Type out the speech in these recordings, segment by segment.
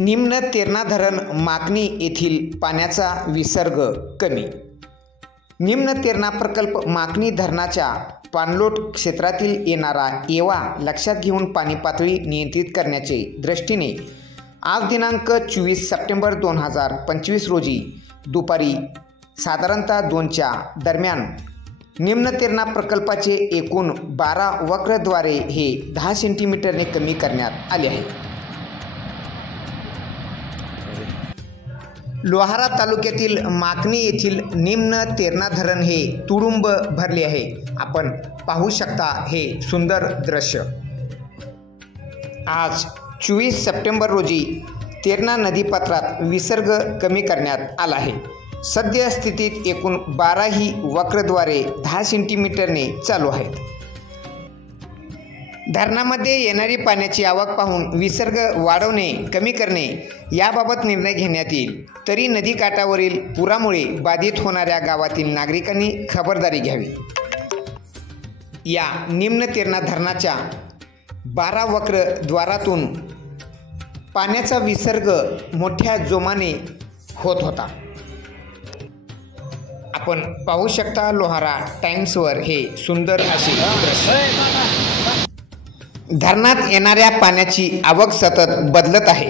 निम्न तेरणा धरण माकणी येथील पाण्याचा विसर्ग कमी। निम्न तेरणा प्रकल्प माकणी धरणाच्या पाणलोट क्षेत्रातील येणारा येवा लक्षात घेऊन पाणी पातळी नियंत्रित करण्याचे दृष्टीने आज दिनांक 24 सप्टेंबर 2025 रोजी दुपारी साधारणतः 2च्या दरम्यान निम्न तेरणा प्रकल्पाचे एकूण 12 वक्रद्वारे हे 10 सेंटीमीटरने कमी करण्यात आले आहे। लोहारा तालुक्यातील माकणी येथील निम्न तेरणा धरण हे तुडुंब भरले आहे। आपण पाहू शकता हे सुंदर दृश्य। आज 24 सप्टेंबर रोजी तेरणा नदीपात्रात विसर्ग कमी करण्यात आला आहे। सद्य स्थितीत एकूण 12 ही वक्रद्वारे 10 सेंटीमीटरने चालू आहेत। धरणामध्ये येणारी पाण्याची आवक पाहून विसर्ग वाढवणे कमी करणे याबाबत निर्णय घेण्यात येईल। तरी नदीकाठावरील पुरामुळे बाधित होणाऱ्या गावातील नागरिकांनी खबरदारी घ्यावी। या निम्न तेरणा धरणाच्या 12 वक्रद्वारातून पाण्याचा विसर्ग मोठ्या जोमाने होत होता। आपण पाहू शकता लोहारा टाइम्सवर हे सुंदर असे दृश्य। धरणात येणाऱ्या पाण्याची आवक सतत बदलत आहे,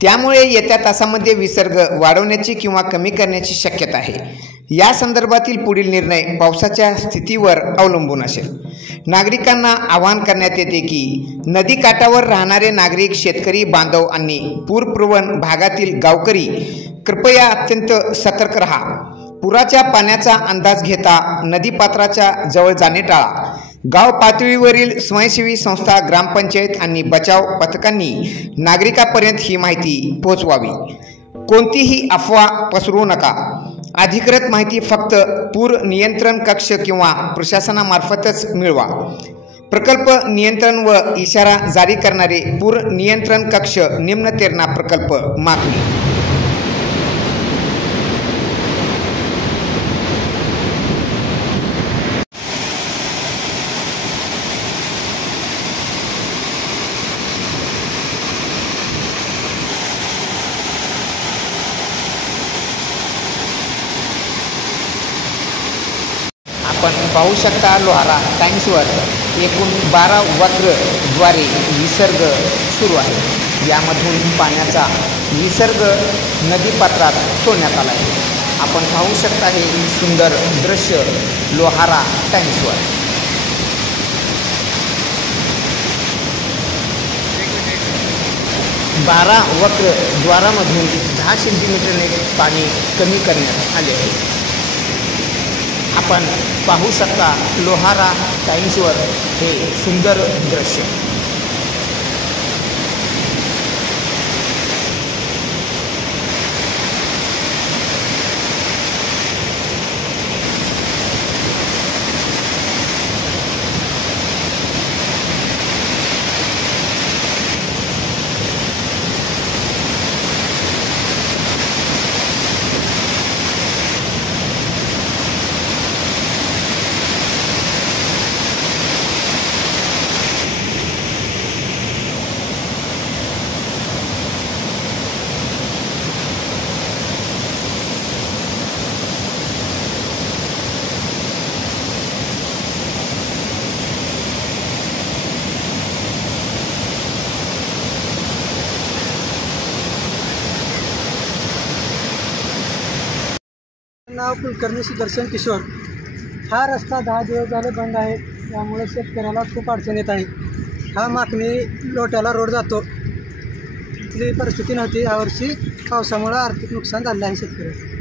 त्यामुळे येत्या तासामध्ये विसर्ग वाढवण्याची किंवा कमी करण्याची शक्यता आहे। या संदर्भातील पुढील निर्णय पावसाच्या स्थितीवर अवलंबून असेल। नागरिकांना आवाहन करण्यात येते की नदीकाठावर राहणारे नागरिक, शेतकरी बांधव आणि पूरप्रवण भागातील गावकरी कृपया अत्यंत सतर्क राहा। पुराच्या पाण्याचा अंदाज घेता नदीपात्राच्या जवळ जाणे टाळा। गाव पातळीवरील स्वयंसेवी संस्था, ग्रामपंचायत आणि बचाव पथकांनी नागरिकांपर्यंत ही माहिती पोहोचवावी। कोणतीही अफवा पसरवू नका। अधिकृत माहिती फक्त पूर नियंत्रण कक्ष किंवा प्रशासनामार्फतच मिळवा। प्रकल्प नियंत्रण व इशारा जारी करणारे पूर नियंत्रण कक्ष, निम्न तेरणा प्रकल्प, माकणी। आपण पाहू शकता लोहारा टाइम्सवर एकूण 12 वक्रद्वारे विसर्ग सुरू आहे। यामधून पाण्याचा विसर्ग नदीपात्रात सोडण्यात आला आहे। आपण पाहू शकता हे सुंदर दृश्य लोहारा टाइम्सवर। बारा वक्रद्वारामधून 10 सेंटीमीटरने पाणी कमी करण्यात आले आहे। आपण पाहू शकता लोहारा टाइम्सवर हे सुंदर दृश्य। नाव कुलकर्णी सुदर्शन किशोर। हा रस्ता 10 दिवस झाले बंद आहे, त्यामुळे शेतकऱ्याला खूप अडचण येत आहे। हा माकणी लोट्याला रोड जातो, इथली परिस्थिती नव्हती। यावर्षी पावसामुळे आर्थिक नुकसान झाले आहे शेतकऱ्याचं।